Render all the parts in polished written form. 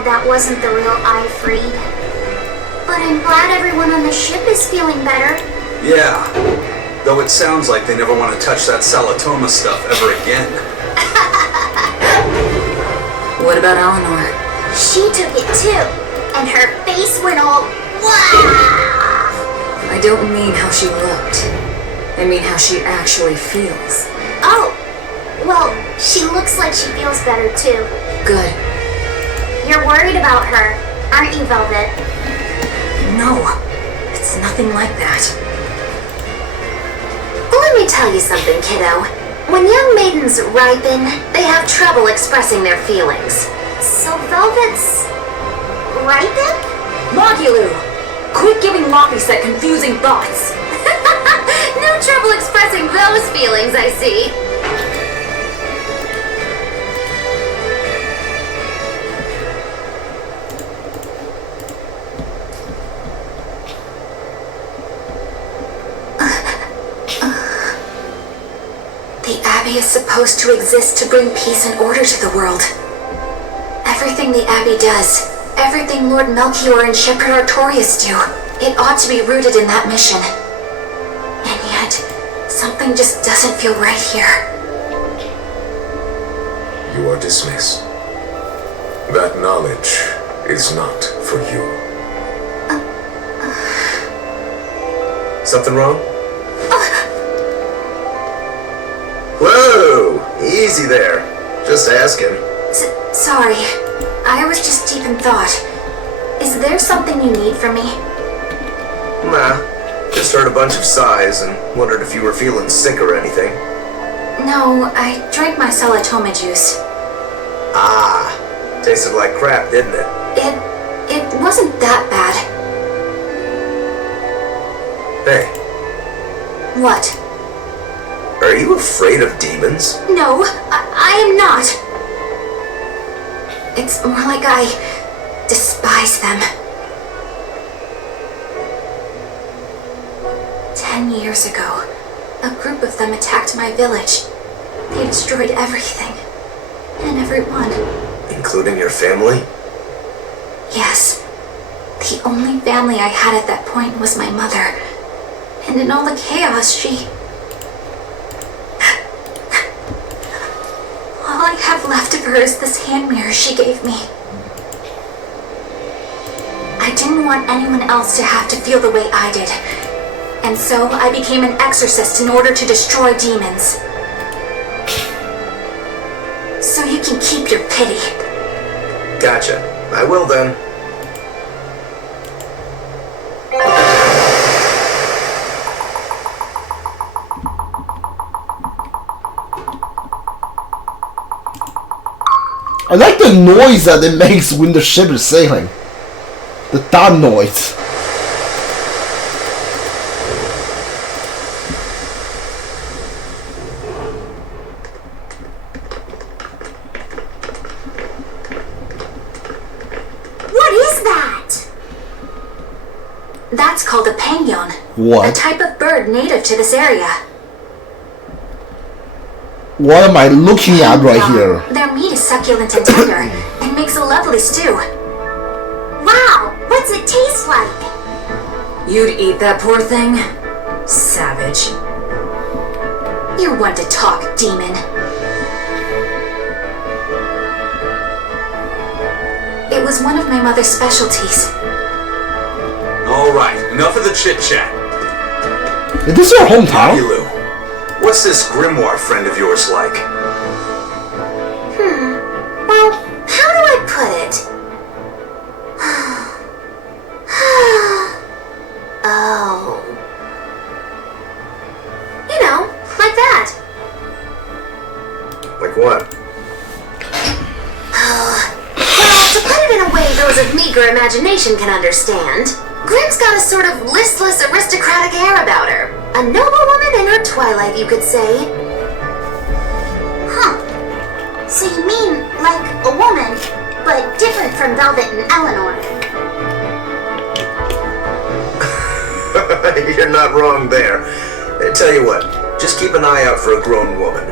sad that wasn't the real I freed. But I'm glad everyone on the ship is feeling better. Yeah, though it sounds like they never want to touch that Salatoma stuff ever again. What about Eleanor? She took it too, and her face went all wow! I don't mean how she looked. I mean how she actually feels. Oh, well, she looks like she feels better too. Good. You're worried about her, aren't you, Velvet? No, it's nothing like that. Well, let me tell you something, kiddo. When young maidens ripen, they have trouble expressing their feelings. So Velvet's... ripen? Magulu! Quit giving Loppies that confusing thoughts! No trouble expressing those feelings, I see. The Abbey is supposed to exist to bring peace and order to the world. Everything the Abbey does, everything Lord Melchior and Shepherd Artorias do, it ought to be rooted in that mission. And yet, something just doesn't feel right here. You are dismissed. That knowledge is not for you. Something wrong? Whoa! Easy there. Just asking. Sorry. I was just deep in thought. Is there something you need from me? Nah. Just heard a bunch of sighs and wondered if you were feeling sick or anything. No, I drank my Salatoma juice. Ah. Tasted like crap, didn't it? It wasn't that bad. Hey. What? Are you afraid of demons? No, I am not. It's more like I despise them. 10 years ago, a group of them attacked my village. They destroyed everything. And everyone. Including your family? Yes. The only family I had at that point was my mother. And in all the chaos, she... All I have left of her is this hand mirror she gave me. I didn't want anyone else to have to feel the way I did. And so I became an exorcist in order to destroy demons. So you can keep your pity. Gotcha. I will then. I like the noise that it makes when the ship is sailing. The thud noise. What is that? That's called a penguin. What? A type of bird native to this area. What am I looking at right here? Their meat is succulent and tender, and makes a lovely stew. Wow, what's it taste like? You'd eat that poor thing? Savage. You're one to talk, demon. It was one of my mother's specialties. Alright, enough of the chit-chat. Is this your hometown? Magulu, what's this grimoire friend of yours like? Well, how do I put it? Oh. You know, like that. Like what? Well, to put it in a way those of meager imagination can understand, Grim's got a sort of listless, aristocratic air about her. A noble woman in her twilight, you could say. Huh. So you mean like a woman, but different from Velvet and Eleanor? You're not wrong there. Tell you what, just keep an eye out for a grown woman.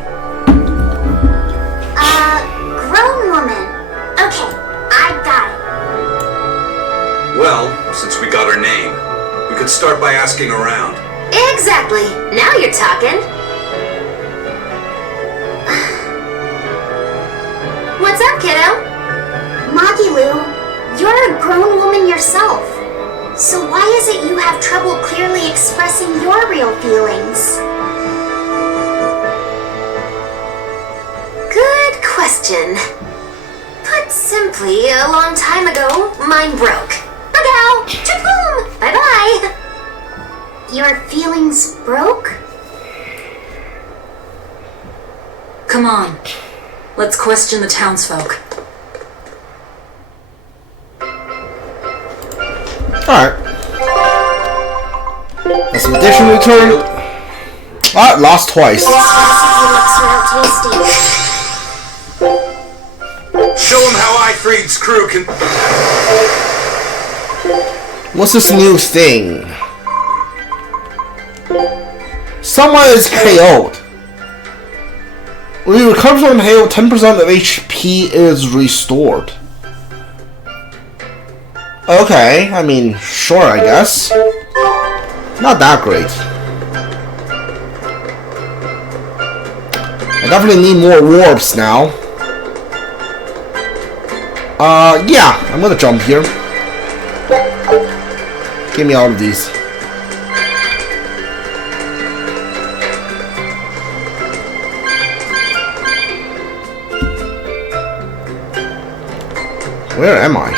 Grown woman. Okay, I got it. Well, since we got her name, we could start by asking around. Exactly. Now you're talking. What's up, kiddo? Magilu, you're a grown woman yourself. So why is it you have trouble clearly expressing your real feelings? Good question. Put simply, a long time ago, mine broke. Bagow! Chapoom! Bye-bye! Your feelings broke? Come on. Let's question the townsfolk. Alright. Expedition returned. Alright, lost twice. This recipe looks real tasty. Show him how Ifreed's crew can... What's this new thing? Someone is KO'd. When you recover from hail, 10% of HP is restored. Okay, I mean, sure, I guess. Not that great. I definitely need more warps now. Yeah, I'm gonna jump here. Give me all of these. Where am I?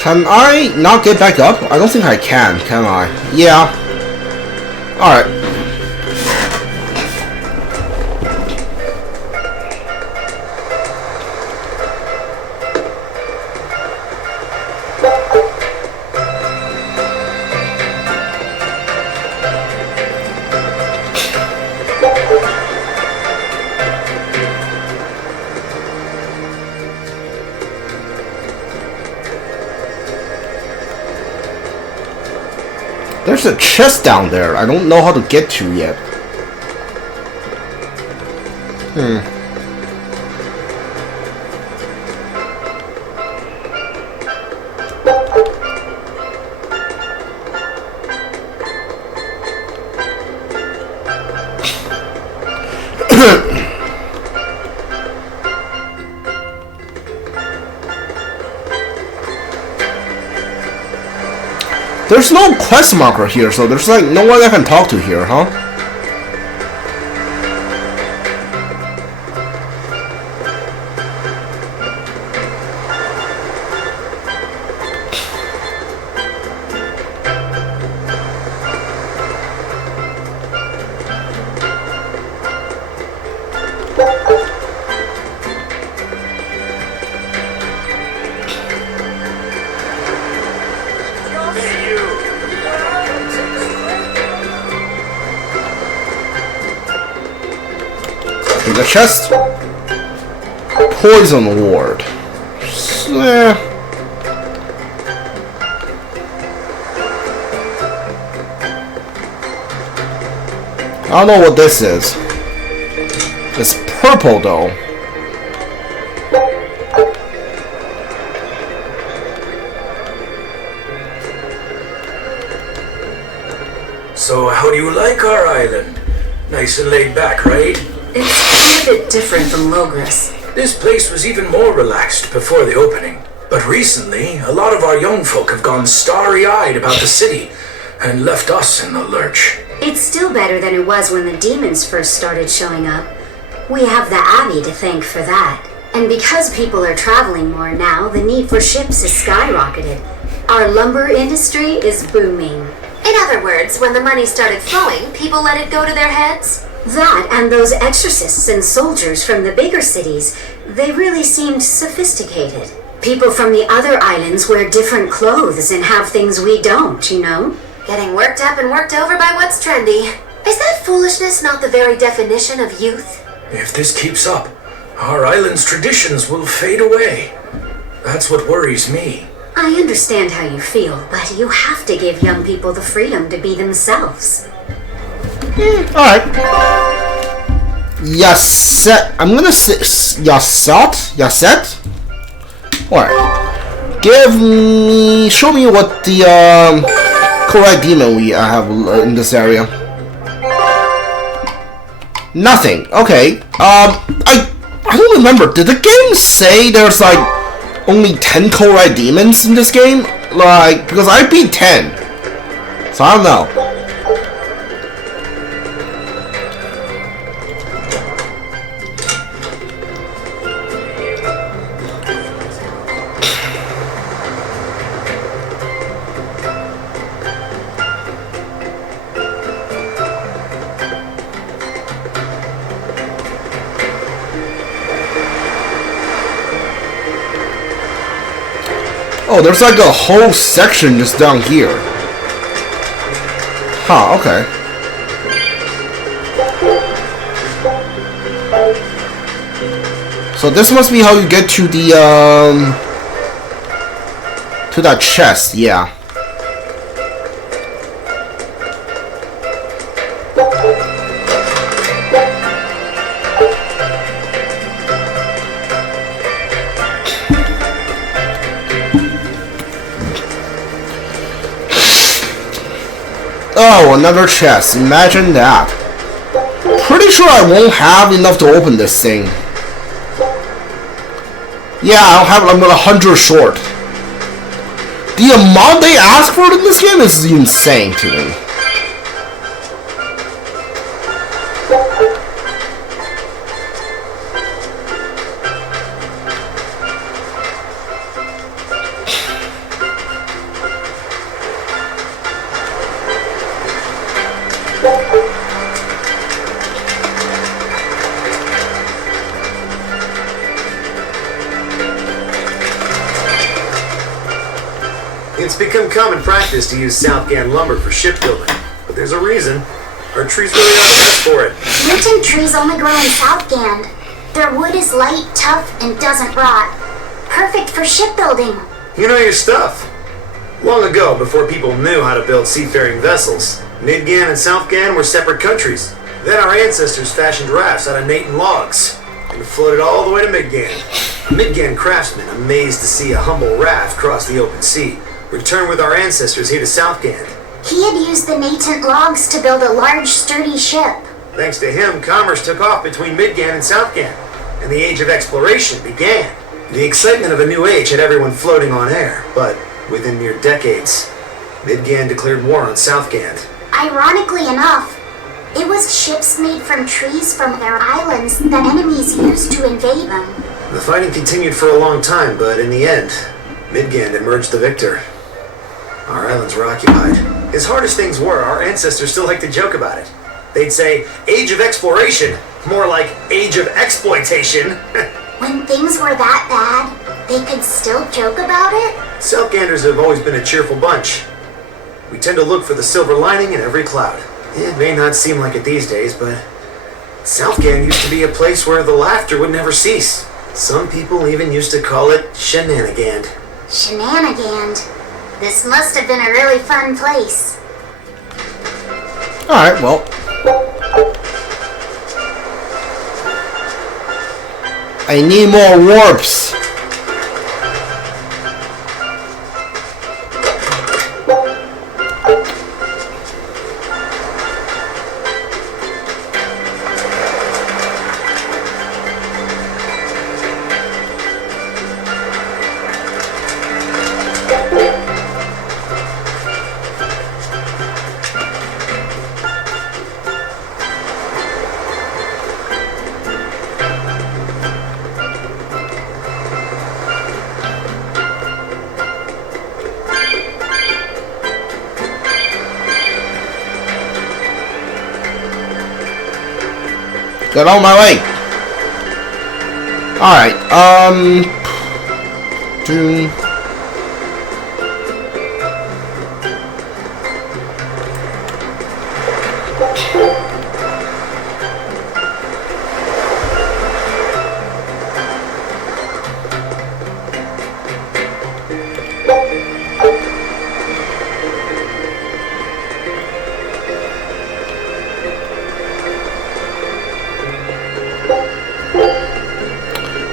Can I not get back up? I don't think I can I? Yeah. Alright. There's a chest down there I don't know how to get to yet. There's no quest marker here, so there's like no one I can talk to here, huh? The chest. Poison ward. I don't know what this is. It's purple though. So how do you like our island? Nice and laid back, right? It's a bit different from Logris. This place was even more relaxed before the opening. But recently, a lot of our young folk have gone starry-eyed about the city and left us in the lurch. It's still better than it was when the demons first started showing up. We have the Abbey to thank for that. And because people are traveling more now, the need for ships has skyrocketed. Our lumber industry is booming. In other words, when the money started flowing, people let it go to their heads? That and those exorcists and soldiers from the bigger cities, they really seemed sophisticated. People from the other islands wear different clothes and have things we don't, you know? Getting worked up and worked over by what's trendy. Is that foolishness not the very definition of youth? If this keeps up, our island's traditions will fade away. That's what worries me. I understand how you feel, but you have to give young people the freedom to be themselves. Alright. Yseult. I'm gonna say Yseult? Yseult? Alright. Show me what the correct demon we have in this area. Nothing. Okay. I don't remember. Did the game say there's like only 10 correct demons in this game? Like, because I beat 10. So I don't know. Oh, there's like a whole section just down here. Huh, okay. So this must be how you get to the, to that chest, yeah. Oh, another chest. Imagine that. Pretty sure I won't have enough to open this thing. Yeah, I'll have I'm 100 short. The amount they ask for in this game is insane to me. It's become common practice to use Southgan lumber for shipbuilding, but there's a reason. Our trees really aren't best for it. Mutant trees only grow in Southgand. Their wood is light, tough, and doesn't rot. Perfect for shipbuilding. You know your stuff. Long ago, before people knew how to build seafaring vessels, Midgan and Southgan were separate countries. Then our ancestors fashioned rafts out of Nathan logs and floated all the way to Midgan. Midgan craftsmen, amazed to see a humble raft cross the open sea, returned with our ancestors here to Southgand. He had used the natant logs to build a large, sturdy ship. Thanks to him, commerce took off between Midgan and Southgan, and the age of exploration began. The excitement of a new age had everyone floating on air, but within mere decades, Midgan declared war on Southgand. Ironically enough, it was ships made from trees from their islands that enemies used to invade them. The fighting continued for a long time, but in the end, Midgan emerged the victor. Our islands were occupied. As hard as things were, our ancestors still liked to joke about it. They'd say, age of exploration, more like age of exploitation. When things were that bad, they could still joke about it? Southganders have always been a cheerful bunch. We tend to look for the silver lining in every cloud. It may not seem like it these days, but Southgand used to be a place where the laughter would never cease. Some people even used to call it Shenanigand. Shenanigand. This must have been a really fun place. Alright, well. I need more warps. Get on my way. Alright,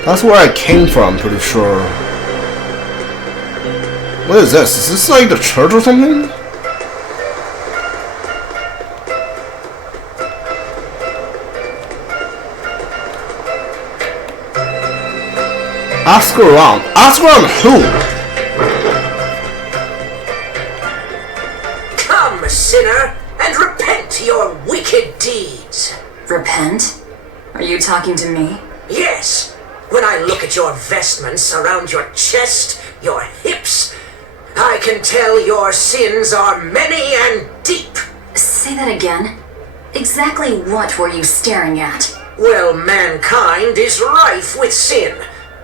That's where I came from, pretty sure. What is this? Is this like the church or something? Ask around. Ask around who? Come, sinner, and repent your wicked deeds. Repent? Are you talking to me? Yes. When I look at your vestments around your chest, your hips, I can tell your sins are many and deep. Say that again. Exactly what were you staring at? Well, mankind is rife with sin,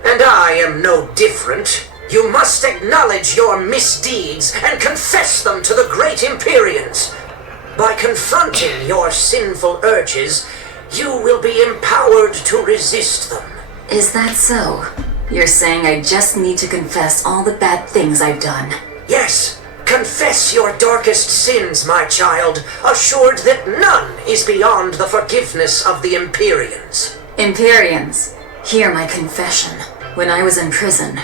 and I am no different. You must acknowledge your misdeeds and confess them to the great Empyreans. By confronting your sinful urges, you will be empowered to resist them. Is that so? You're saying I just need to confess all the bad things I've done? Yes, confess your darkest sins, my child, assured that none is beyond the forgiveness of the Empyreans. Empyreans, hear my confession. When I was in prison,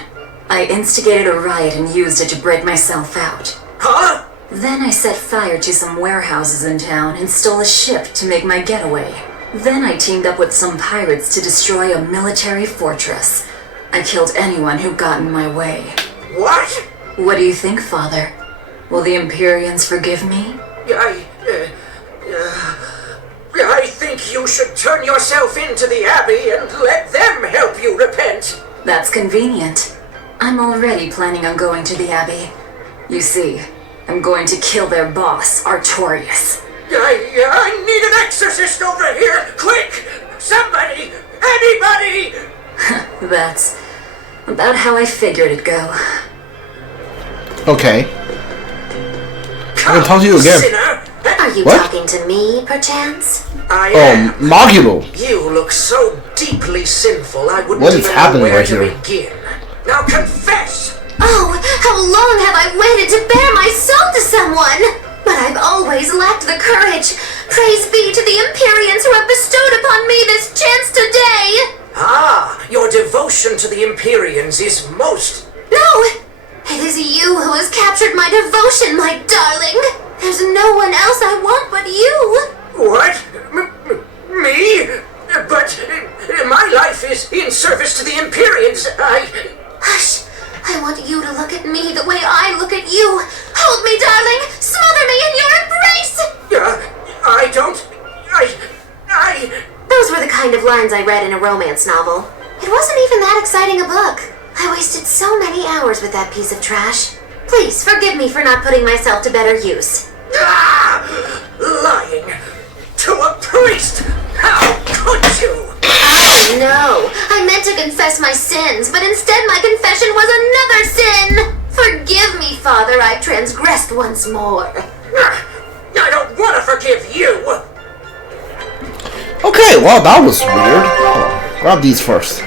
I instigated a riot and used it to break myself out. Huh? Then I set fire to some warehouses in town and stole a ship to make my getaway. Then I teamed up with some pirates to destroy a military fortress. I killed anyone who got in my way. What? What do you think, Father? Will the Empyreans forgive me? I think you should turn yourself into the Abbey and let them help you repent. That's convenient. I'm already planning on going to the Abbey. You see, I'm going to kill their boss, Artorias. I need an exorcist over here! Quick! Somebody! Anybody! That's about how I figured it'd go. Okay. I can talk to you again. Sinner. Are you What? talking to me, perchance? I am. Maguro. You look so deeply sinful, I wouldn't What is even know happening where right to here? begin. Now confess! Oh, how long have I waited to bare my soul to someone? But I've always lacked the courage. Praise be to the Empyreans who have bestowed upon me this chance today! Ah, your devotion to the Empyreans is most... No! It is you who has captured my devotion, my darling! There's no one else I want but you! What? Me? But my life is in service to the Empyreans. Hush! I want you to look at me the way I look at you! Hold me, darling! Smother me in your embrace! I don't... Those were the kind of lines I read in a romance novel. It wasn't even that exciting a book. I wasted so many hours with that piece of trash. Please, forgive me for not putting myself to better use. Lying to a priest! How could you? Oh, no! I meant to confess my sins, but instead my confession was another sin! Forgive me, Father, I've transgressed once more. I don't want to forgive you! Okay, well, that was weird. Hold on. Grab these first.